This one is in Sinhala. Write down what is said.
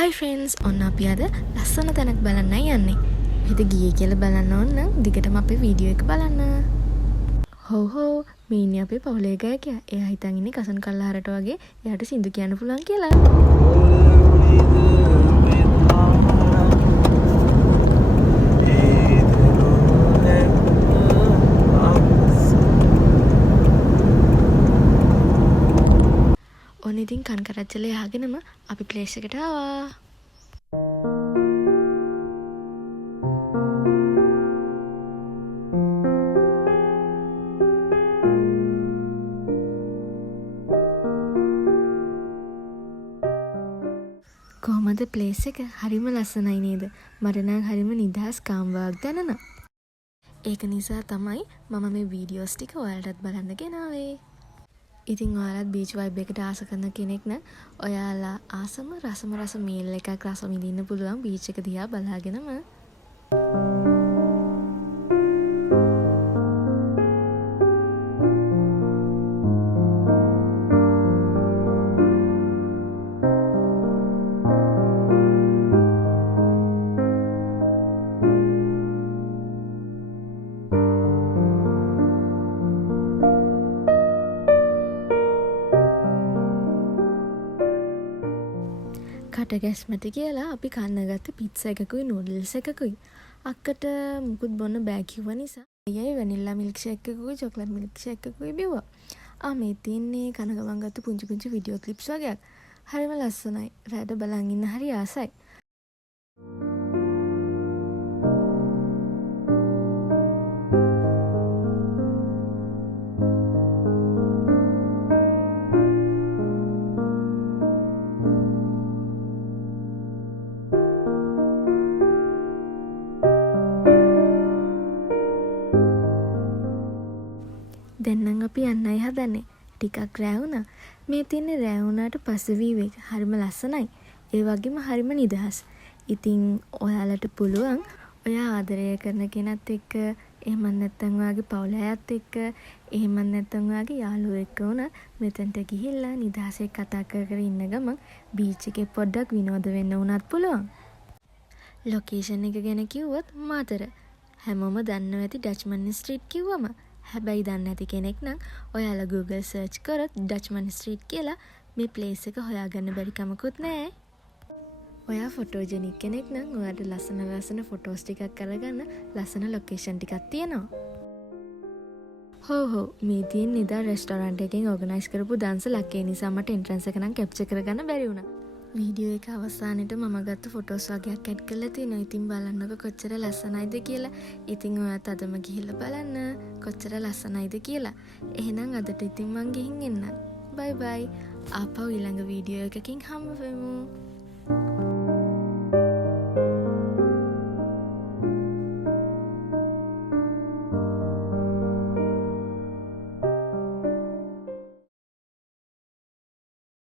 Hi friends, ඔන්න අපි අද ලස්සන තැනක් බලන්නයි යන්නේ. මෙහෙට ගියේ කියලා බලන්න ඕන නම් දිගටම අපේ වීඩියෝ එක බලන්න. හෝ මේ ඉන්නේ අපේ පවුලේ ගායකයා. එයා හිතන් ඉන්නේ කසන් කල්ලාහරට වගේ එයාට සින්දු කියන්න පුළුවන් කියලා. ඔන්න ඉතින් කන් කරච්චලේ යහගෙනම අපි ප්ලේස් එකට ආවා. කොහමද ප්ලේස් එක? හරිම ලස්සනයි නේද? මට නම් හරිම නිදහස් කාම්වාක් දැනෙනවා. ඒක නිසා තමයි මම මේ වීඩියෝස් ටික ඔයාලටත් බලන්න ගෙනාවේ. ඉතින් ඔයාලත් බීච් වයිබ් එකට ආස කරන කෙනෙක් නම් ඔයාලා ආසම රස මීල් එකක් රස විඳින්න පුළුවන් බීච් එක දිහා බලාගෙනම. කටගැස්මට කියලා අපි කන්න ගත්ත පිට්සා එකකුයි නූඩල්ස් එකකුයි. අක්කට මුකුත් බොන්න බෑ කිව්ව නිසා අයියයි වැනිලා මිල්ක් ෂේක් එකකුයි චොක්ලට් මිල්ක් ෂේක් එකකුයි බිව්වා. මේ තියන්නේ කන ගමන් ගත්ත පුංචි වීඩියෝ ක්ලිප්ස් වගේක්. හරිම ලස්සනයි. රැට බලන් ඉන්න හරි ආසයි. දැන් නම් අපි යන්නයි හදන්නේ. ටිකක් රෑ වුණා. මේ තියන්නේ රෑ වුණාට පස්සේ වීව් එක හරිම ලස්සනයි. ඒ වගේම හරිම නිදහස්. ඉතින් ඔයාලට පුළුවන් ඔයා ආදරය කරන කෙනත් එක්ක එහෙම නැත්නම් ඔයාගේ පවුල අයත් එක්ක එහෙම නැත්නම් ඔයාගේ යාළුවෝ එක්ක උනත් මෙතනට ගිහිල්ලා නිදහසේ කතා කර ඉන්න ගමන් බීච් එකේ පොඩ්ඩක් විනෝද වෙන්න උනත් පුළුවන්. ලොකේෂන් එක ගැන කිව්වොත් මාතර. හැමෝම දන්නවා ඇති ඩච්මන් ස්ට්‍රීට් කිව්වම. හැබැයි දන්නේ නැති කෙනෙක් නම් ඔයාලා Google search කරොත් ඩච්මන් ස්ට්‍රීට් කියලා මේ ප්ලේස් එක හොයාගන්න බැරි කමකුත් නෑ. ඔයා ෆොටෝජෙනික් කෙනෙක් නම් ඔයාට ලස්සන ෆොටෝස් ටිකක් අරගන්න ලස්සන ලොකේෂන් ටිකක් තියෙනවා. හෝ මේ තියෙන නිදා රෙස්ටෝරන්ට් එකෙන් ඕගනයිස් කරපු දන්සලක්. ඒ නිසා මට එන්ට්‍රන්ස් එක නම් කැප්චර් කරගන්න බැරි වුණා. වීඩියෝ එක අවසානෙට මම ගත්ත ෆොටෝස් වගේක් ඇඩ් කරලා තියෙනවා. ඉතින් බලන්නකො කොච්චර ලස්සනයිද කියලා. ඉතින් ඔයාත් අදම ගිහිල්ලා බලන්න කොච්චර ලස්සනයිද කියලා. එහෙනම් අදට ඉතින් මං ගිහින් එන්නම්. බයි බයි. ආපහු ඊළඟ වීඩියෝ එකකින් හම්බ වෙමු.